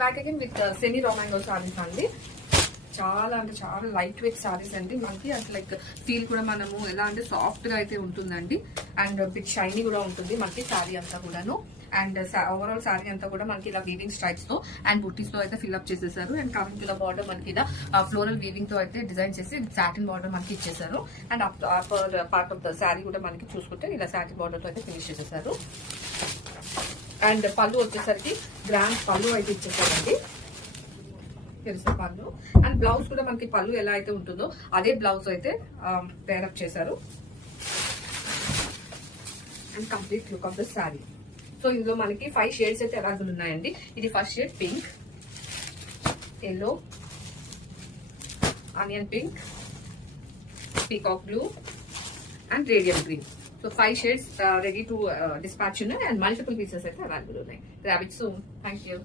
Back again with semi రొమాంగో సారీస్ అండి. చాలా అంటే చాలా లైట్ వెయిట్ సారీస్ అండి. మనకి అసలు లైక్ ఫీల్ కూడా మనము ఎలా అంటే సాఫ్ట్ గా అయితే ఉంటుందండి. అండ్ బిట్ షైనీ కూడా ఉంటుంది మనకి సారీ అంతా కూడాను. అండ్ ఓవరాల్ సారీ అంతా కూడా మనకి ఇలా వీవింగ్ స్ట్రైప్స్ తో అండ్ బుట్టీస్ తో అయితే ఫిల్అప్ చేసేసారు. And coming to the border మనకి ఇలా ఫ్లోరల్ వీవింగ్ తో అయితే డిజైన్ చేసి సాటిన్ బార్డర్ మనకి ఇచ్చేసారు. And upper part of the sorry కూడా మనకి చూసుకుంటే ఇలా సాటిన్ బార్డర్ తో అయితే ఫినిష్ చేసేసారు. అండ్ పళ్ళు వచ్చేసరికి గ్రాండ్ పళ్ళు అయితే ఇచ్చేసారండి. పళ్ళు అండ్ బ్లౌజ్ కూడా మనకి పళ్ళు ఎలా అయితే ఉంటుందో అదే బ్లౌజ్ అయితే పేరప్ చేశారు. And complete look of the sorry. So ఇందులో మనకి 5 షేడ్స్ అయితే అవైలబుల్ ఉన్నాయండి. ఇది first shade pink, yellow, onion pink, peacock blue and radium green. So 5 shades ready to dispatch ఉన్నాయి. అండ్ మల్టిపుల్ పీసెస్ అయితే అవైలబుల్ ఉన్నాయి. Grab it soon. Thank you.